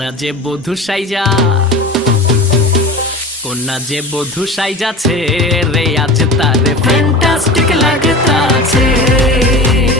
কন্যা যে বধূ সাইজা, কন্যা যে বধূ সাইজাছে রে, আজ তারে ফ্যান্টাস্টিক লাগতাছে।